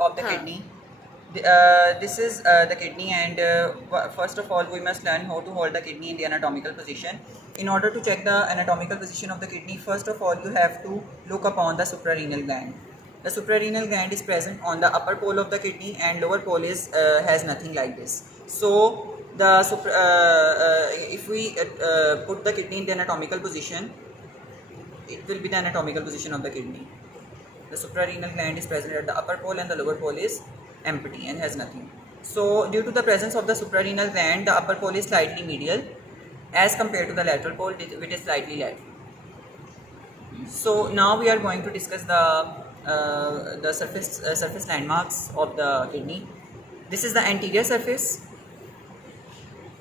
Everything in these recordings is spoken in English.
of the kidney. This is the kidney, and first of all, we must learn how to hold the kidney in the anatomical position. In order to check the anatomical position of the kidney, first of all, you have to look upon the suprarenal gland. The suprarenal gland is present on the upper pole of the kidney, and lower pole is has nothing like this. So the if we put the kidney in the anatomical position, it will be the anatomical position of the kidney. The suprarenal gland is present at the upper pole, and the lower pole is empty and has nothing. So due to the presence of the suprarenal gland, the upper pole is slightly medial as compared to the lateral pole, which is slightly lateral. So now we are going to discuss the surface landmarks of the kidney. This is the anterior surface,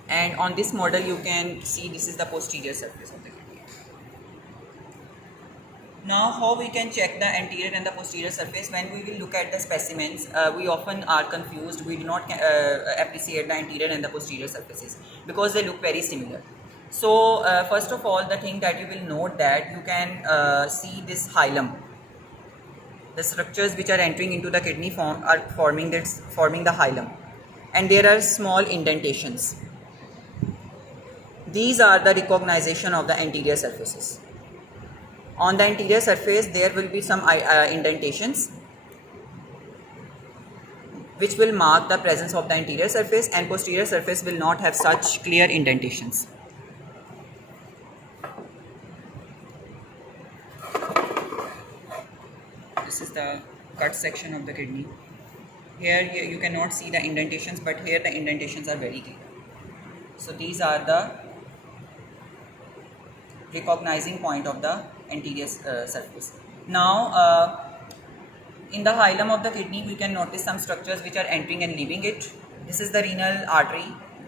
and on this model you can see this is the posterior surface of the kidney. Now how we can check the anterior and the posterior surface? When we will look at the specimens, we often are confused. We do not appreciate the anterior and the posterior surfaces because they look very similar. So first of all, the thing that you will note that you can see this hilum. The structures which are entering into the kidney are forming the hilum, and there are small indentations. These are the recognition of the anterior surfaces. On the anterior surface, there will be some indentations which will mark the presence of the anterior surface, and posterior surface will not have such clear indentations. This is the cut section of the kidney. Here you cannot see the indentations, but here the indentations are very clear. So these are the recognizing point of the anterior surface. Now in the hilum of the kidney, we can notice some structures which are entering and leaving it. This is the renal artery,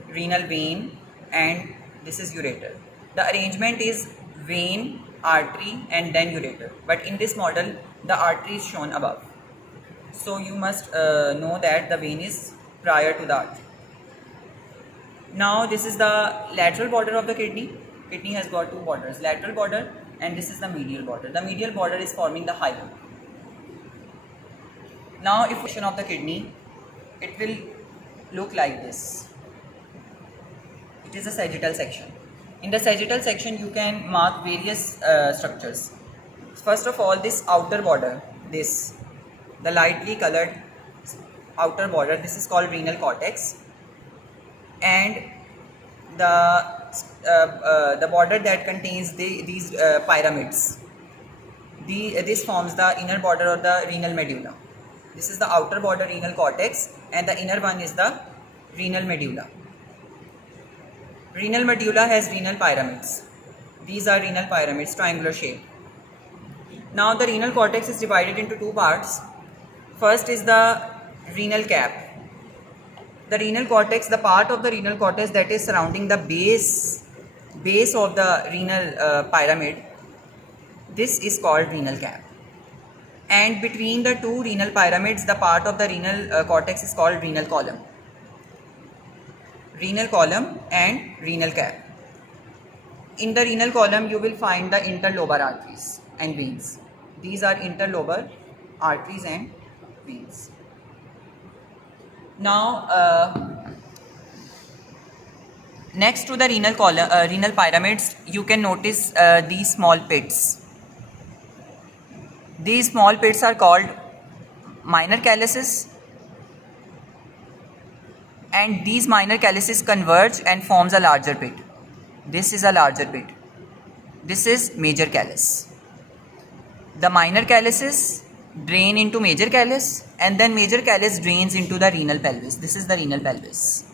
renal vein, and this is ureter. The arrangement is vein, artery, and then ureter, but in this model the artery is shown above. So you must know that the vein is prior to the artery. Now this is the lateral border of the kidney. Kidney has got two borders, lateral border, and this is the medial border. The medial border is forming the hilum. Now if section of the kidney, it will look like this. It is a sagittal section. In the sagittal section, you can mark various structures. First of all, this outer border, the lightly colored outer border, this is called renal cortex, and the border that contains these pyramids. This forms the inner border of the renal medulla. This is the outer border, renal cortex, and the inner one is the renal medulla. Renal medulla has renal pyramids. These are renal pyramids, triangular shape. Now the renal cortex is divided into two parts. First is the renal cap. The renal cortex, the part of the renal cortex that is surrounding the base of the renal pyramid, this is called renal cap. And between the two renal pyramids, the part of the renal cortex is called renal column. Renal column and renal cap. In the renal column, you will find the interlobar arteries and veins. These are interlobar arteries and veins. Now, next to the renal column, renal pyramids, you can notice these small pits. These small pits are called minor calyces, and these minor calyces converge and forms a larger pit. This is a larger pit. This is major callus. The minor calyces drain into major callus, and then major callus drains into the renal pelvis. This is the renal pelvis.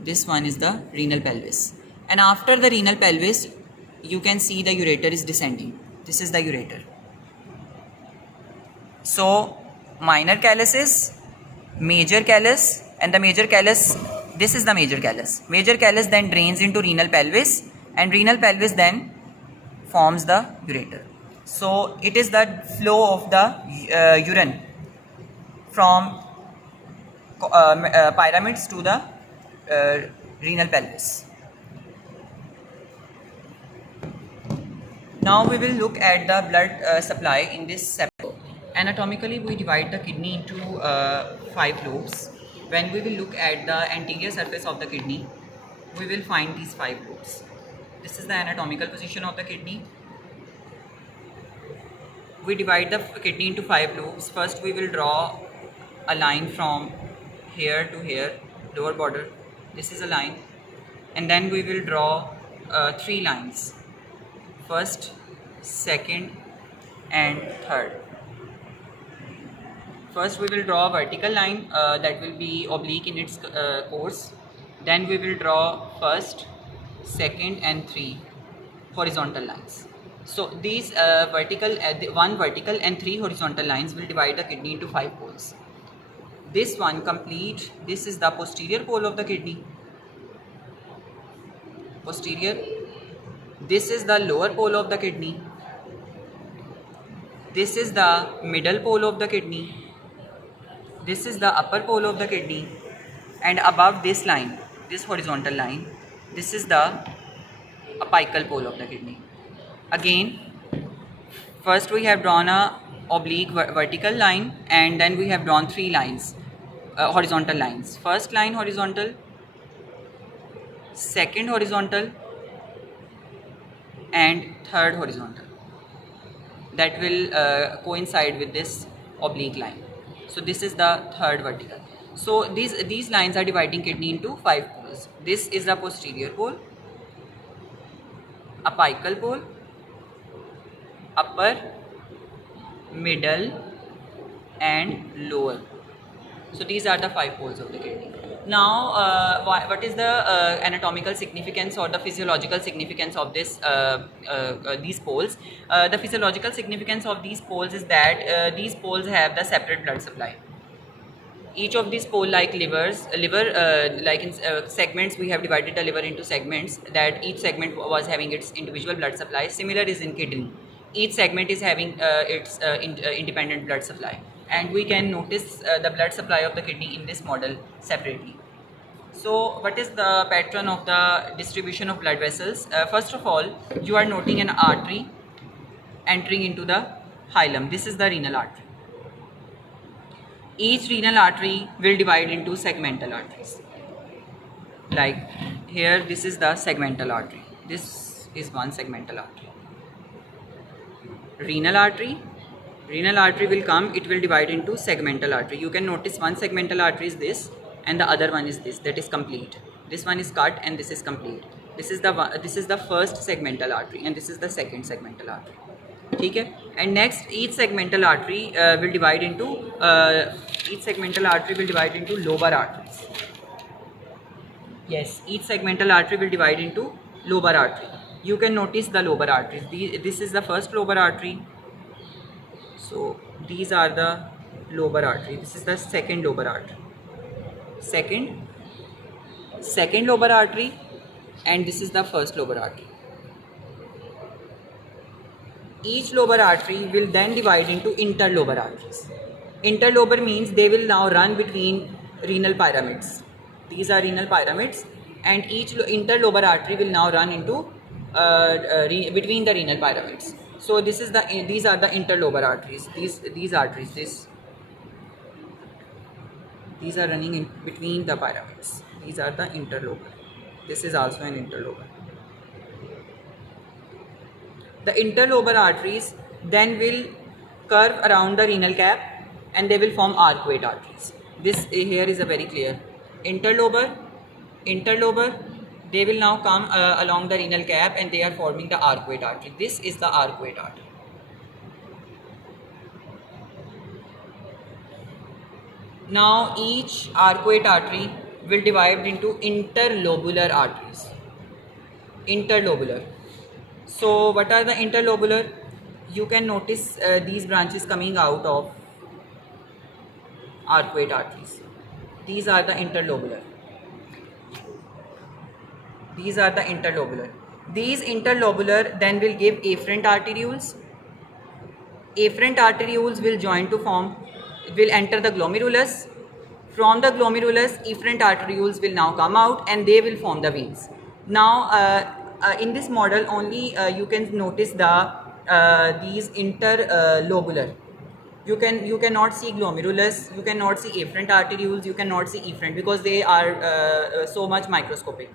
This one is the renal pelvis. And after the renal pelvis, you can see the ureter is descending. This is the ureter. So minor calyces, major callus, and the major callus, this is the major callus. Major callus then drains into renal pelvis, and renal pelvis then forms the ureter. So it is the flow of the urine from pyramids to the renal pelvis. Now we will look at the blood supply in this septum. Anatomically, we divide the kidney into 5 lobes. When we will look at the anterior surface of the kidney, we will find these 5 lobes. This is the anatomical position of the kidney. We divide the kidney into 5 lobes. First, we will draw a line from here to here, lower border. This is a line, and then we will draw 3 lines. First, second, and third. First, we will draw a vertical line that will be oblique in its course. Then we will draw first, second, and 3 horizontal lines. So these one vertical and 3 horizontal lines will divide the kidney into 5 poles. This one complete. This is the posterior pole of the kidney. Posterior. This is the lower pole of the kidney. This is the middle pole of the kidney. This is the upper pole of the kidney, and above this line, this horizontal line, this is the apical pole of the kidney. Again, first we have drawn a oblique vertical line, and then we have drawn 3 lines, horizontal lines. First line horizontal, second horizontal, and third horizontal. That will coincide with this oblique line. So this is the third vertical. So these lines are dividing kidney into 5 poles. This is the posterior pole, apical pole, upper, middle, and lower. So these are the 5 poles of the kidney. Now, what is the anatomical significance or the physiological significance of these poles? The physiological significance of these poles is that these poles have the separate blood supply. Each of these pole, like liver, like in segments, we have divided the liver into segments, that each segment was having its individual blood supply. Similar is in kidney. Each segment is having its independent blood supply. And we can notice the blood supply of the kidney in this model separately. So what is the pattern of the distribution of blood vessels? First of all, you are noting an artery entering into the hilum. This is the renal artery. Each renal artery will divide into segmental arteries. Like here, this is the segmental artery. This is one segmental artery. Renal artery will come, it will divide into segmental artery. You can notice one segmental artery is this, and the other one is this, that is complete. This one is cut and this is complete. This is the first segmental artery, and this is the second segmental artery. Okay? And next, each segmental artery will divide into lobar arteries. Yes, each segmental artery will divide into lobar artery. You can notice the lobar arteries. This is the first lobar artery. So these are the lobar artery. This is the second lobar artery. Second lobar artery, and this is the first lobar artery. Each lobar artery will then divide into interlobar arteries. Interlobar means they will now run between renal pyramids. These are renal pyramids, and each interlobar artery will now run into between the renal pyramids. So these are the interlobar arteries. These arteries, these are running in between the pyramids. These are the interlobar. This is also an interlobar. The interlobar arteries then will curve around the renal cap, and they will form arcuate arteries. This here is a very clear interlobar. They will now come along the renal cap, and they are forming the arcuate artery. This is the arcuate artery. Now each arcuate artery will divide into interlobular arteries. Interlobular. So what are the interlobular? You can notice these branches coming out of arcuate arteries. These are the interlobular. These interlobular then will give afferent arterioles. Afferent arterioles will enter the glomerulus. From the glomerulus, efferent arterioles will now come out, and they will form the veins. Now, in this model, only you can notice these interlobular. you cannot see glomerulus, you cannot see afferent arterioles, you cannot see efferent because they are so much microscopic.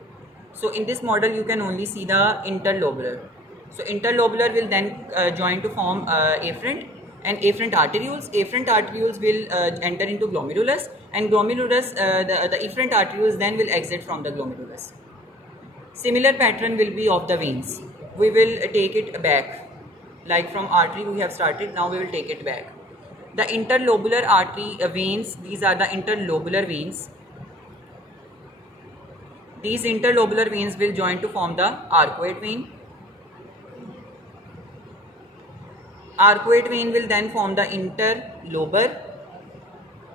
So in this model you can only see the interlobular. So interlobular will then join to form afferent and afferent arterioles. Afferent arterioles will enter into glomerulus, and glomerulus the efferent arterioles then will exit from the glomerulus. Similar pattern will be of the veins. We will take it back. Like from artery we have started, now we will take it back. The interlobular artery veins, these are the interlobular veins. These interlobular veins will join to form the arcuate vein. Arcuate vein will then form the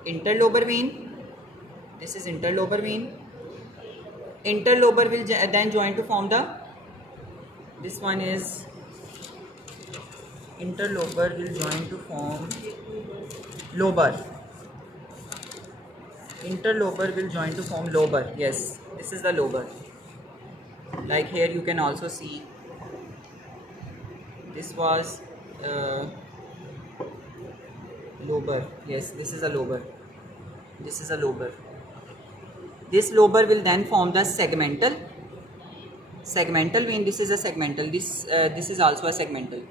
interlobar vein. This is interlobar vein. Interlobar will then join to form the, this one is interlobar will join to form lobar. Interlobar will join to form lobar. Yes, this is the lobar. Like here you can also see this was lobar. Yes, this is a lobar. This is a lobar. This lobar will then form the segmental vein. This is a segmental. This is also a segmental.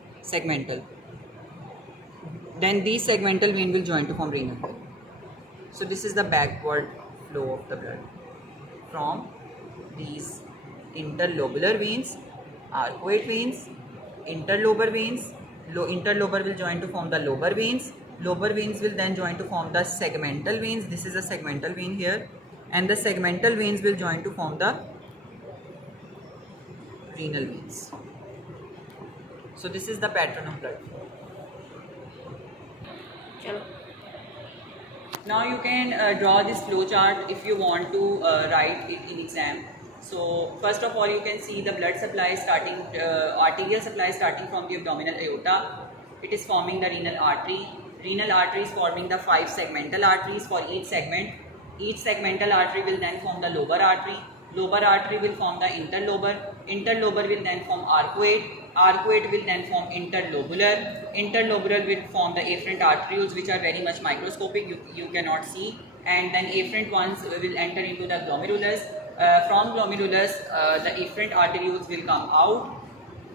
Then these segmental vein will join to form renal vein. So this is the backward flow of the blood from these interlobular veins, arcuate veins, interlobar veins. Interlobar will join to form the lobar veins. Lobar veins will then join to form the segmental veins. This is a segmental vein here, and the segmental veins will join to form the renal veins. So this is the pattern of blood flow. Now you can draw this flow chart if you want to write it in exam. So first of all you can see the blood supply starting, arterial supply starting from the abdominal aorta. It is forming the renal artery. Renal artery is forming the 5 segmental arteries for each segment. Each segmental artery will then form the lobar artery. Lobar artery will form the interlobar. Interlobar will then form arcuate. Arcuate will then form interlobular. Interlobular will form the afferent arterioles, which are very much microscopic, you cannot see. And then afferent ones will enter into the glomerulus. From glomerulus, the afferent arterioles will come out.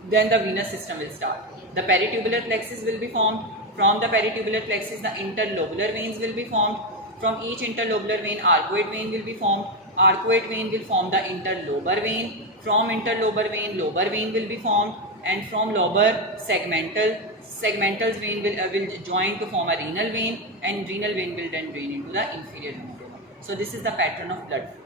Then the venous system will start. The peritubular plexus will be formed. From the peritubular plexus, the interlobular veins will be formed. From each interlobular vein, arcuate vein will be formed. Arcuate vein will form the interlobar vein. From interlobar vein, lobar vein will be formed. And from lobar, segmental vein will join to form a renal vein, and renal vein will then drain into the inferior renal vein. So this is the pattern of blood flow.